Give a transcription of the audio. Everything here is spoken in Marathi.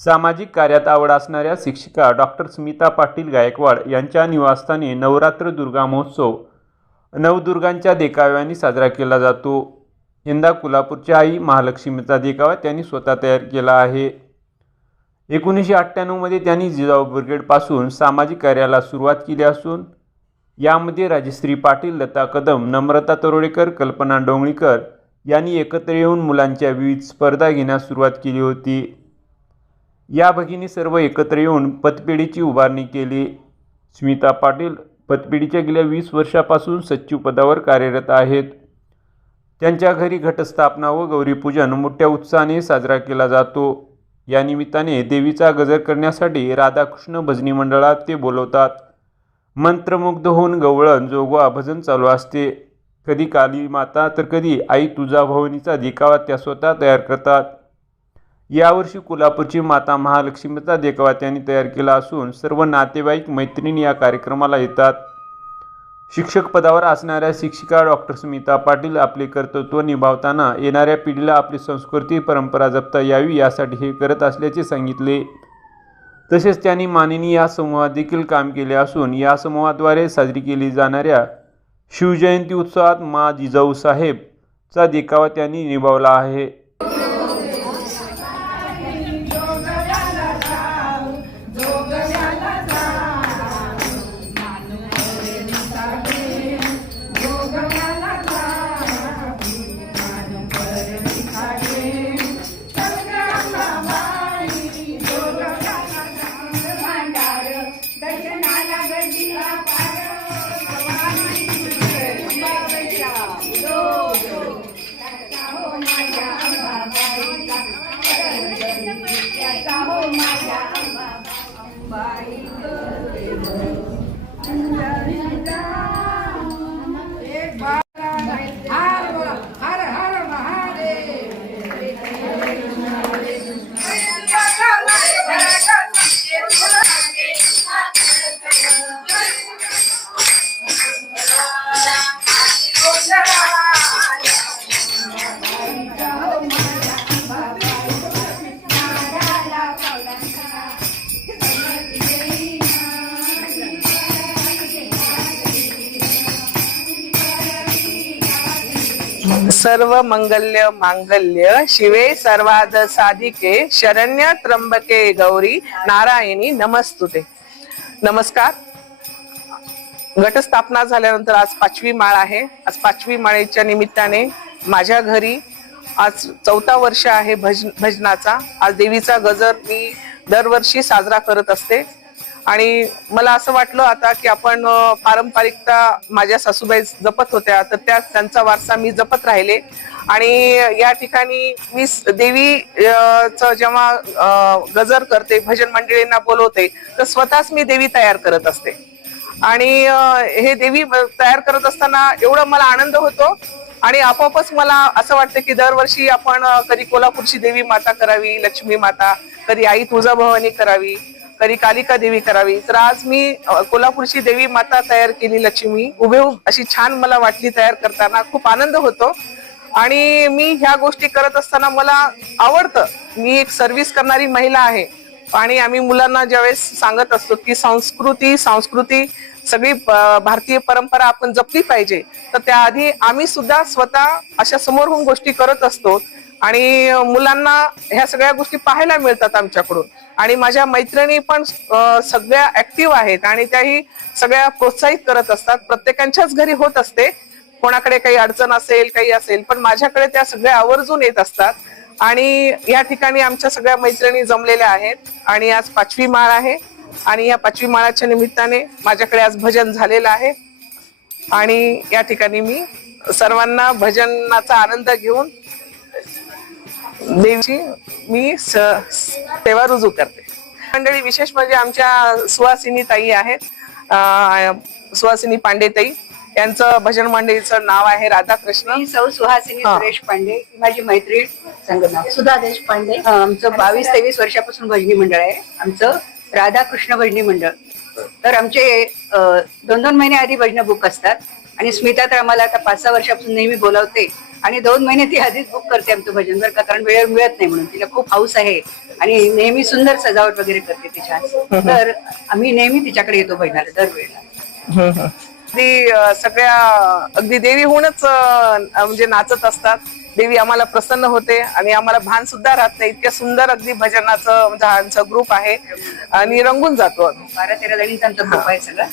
सामाजिक कार्यात आवड असणाऱ्या शिक्षिका डॉक्टर स्मिता पाटील गायकवाड यांच्या निवासस्थानी नवरात्र दुर्गा महोत्सव नवदुर्गांच्या देखाव्याने साजरा केला जातो. यंदा कोल्हापूरच्या आई महालक्ष्मीचा देखावा त्यांनी स्वतः तयार केला आहे. एकोणीसशे अठ्ठ्याण्णवमध्ये त्यांनी जिजाऊ ब्रिगेडपासून सामाजिक कार्याला सुरुवात केली असून यामध्ये राजश्री पाटील लता कदम नम्रता तरोडेकर कल्पना डोंगळीकर यांनी एकत्र येऊन मुलांच्या विविध स्पर्धा घेण्यास सुरुवात केली होती. या भगिनी सर्व एकत्र येऊन पतपेढीची उभारणी केली. स्मिता पाटील पतपेढीच्या गेल्या वीस वर्षापासून सचिव पदावर कार्यरत आहेत. त्यांच्या घरी घटस्थापना व गौरीपूजन मोठ्या उत्साहाने साजरा केला जातो. या निमित्ताने देवीचा गजर करण्यासाठी राधाकृष्ण भजनी मंडळात ते बोलवतात. मंत्रमुग्ध होऊन गवळण जोगवा भजन चालू असते. कधी काली माता तर कधी आई तुझा भवनीचा देखावा त्या स्वतः तयार करतात. यावर्षी कोल्हापूरची माता महालक्ष्मीचा देखावा त्यांनी तयार केला असून सर्व नातेवाईक मैत्रिणी या कार्यक्रमाला येतात. शिक्षक पदावर असणाऱ्या शिक्षिका डॉक्टर स्मिता पाटील आपले कर्तृत्व निभावताना येणाऱ्या पिढीला आपली संस्कृती परंपरा जपता यावी यासाठी हे करत असल्याचे सांगितले. तसेच त्यांनी मानिनी या समूहात देखील काम केले असून या समूहाद्वारे साजरी केली जाणाऱ्या शिवजयंती उत्सवात मा जिजाऊ साहेबचा देखावा त्यांनी निभावला आहे. Baik, kamu, Mbak. Baik, सर्व मंगल्य मांगल्य शिवे सर्वाद साधिके शरण्य त्र्यंबके गौरी नारायणी नमस्तुते. नमस्कार. घटस्थापना झाल्यानंतर आज पाचवी माळ आहे. आज पाचवी माळेच्या निमित्ताने माझ्या घरी आज चौथा वर्ष आहे भज भजनाचा. आज देवीचा गजर मी दरवर्षी साजरा करत असते. आणि मला असं वाटलं आता की आपण पारंपरिकता माझ्या सासूबाई जपत होत्या तर त्या त्यांचा वारसा मी जपत राहिले. आणि या ठिकाणी मी देवी च जेव्हा गजर करते भजन मंडळींना बोलवते तर स्वतःच मी देवी तयार करत असते. आणि हे देवी ब- तयार करत असताना एवढं मला आनंद होतो आणि आपोआपच मला असं वाटतं की दरवर्षी आपण कधी कोल्हापूरची देवी माता करावी लक्ष्मी माता कधी आई तुळजाभवानी करावी कधी कालिका देवी करावी. तर आज मी कोल्हापूरची देवी माता तयार केली लक्ष्मी. उभेहूब अशी छान मला वाटली तयार करताना. खूप आनंद होतो. आणि मी ह्या गोष्टी करत असताना मला आवडतं. मी एक सर्व्हिस करणारी महिला आहे. आणि आम्ही मुलांना ज्यावेळेस सांगत असतो की संस्कृती संस्कृती सगळी भारतीय परंपरा आपण जपली पाहिजे. तर त्याआधी आम्ही सुद्धा स्वतः अशा समोर होऊन गोष्टी करत असतो. आणि मुलांना ह्या सगळ्या गोष्टी पाहायला मिळतात आमच्याकडून. आणि माझ्या मैत्रिणी पण सगळ्या ऍक्टिव्ह आहेत आणि त्याही सगळ्या प्रोत्साहित करत असतात. प्रत्येकांच्याच घरी होत असते. कोणाकडे काही अडचण असेल काही असेल पण माझ्याकडे त्या सगळ्या आवर्जून येत असतात. आणि या ठिकाणी आमच्या सगळ्या मैत्रिणी जमलेल्या आहेत. आणि आज पाचवी माळ आहे. आणि या पाचवी माळाच्या निमित्ताने माझ्याकडे आज भजन झालेलं आहे. आणि या ठिकाणी मी सर्वांना भजनाचा आनंद घेऊन देवीची मी स- सेवा रुजू करते. मंडळी विशेष म्हणजे आमच्या सुहासिनी ताई आहेत. सुहासिनी पांडे ताई यांचं भजन मंडळीचं नाव आहे राधाकृष्ण. सौ सुहासिनी. सुरेश पांडे. ही माझी मैत्रीण. संगनाव सुधा देशपांडे आमचं बावीस तेवीस वर्षापासून भजनी मंडळ आहे. आमचं राधाकृष्ण भजनी मंडळ. तर आमचे दोन दोन महिने आधी भजन बुक असतात. आणि स्मिता तर आम्हाला आता पाच सहा वर्षापासून नेहमी बोलावते. आणि दोन महिने ती आधीच बुक करते आमचं भजन बरं का कारण वेळ मिळत नाही म्हणून. तिला खूप हाऊस आहे आणि नेहमी सुंदर सजावट वगैरे करते ती छान. तर आम्ही नेहमी तिच्याकडे येतो भजनाला दरवेळेला. अं, सगळ्या अगदी देवीहूनच म्हणजे नाचत असतात. देवी आम्हाला प्रसन्न होते आणि आम्हाला भान सुद्धा राहत नाही. इतक्या सुंदर अगदी भजनाचं म्हणजे आमचा ग्रुप आहे. आणि रंगून जातो बारा तेरा जणींचा आमचा ग्रुप आहे सगळा.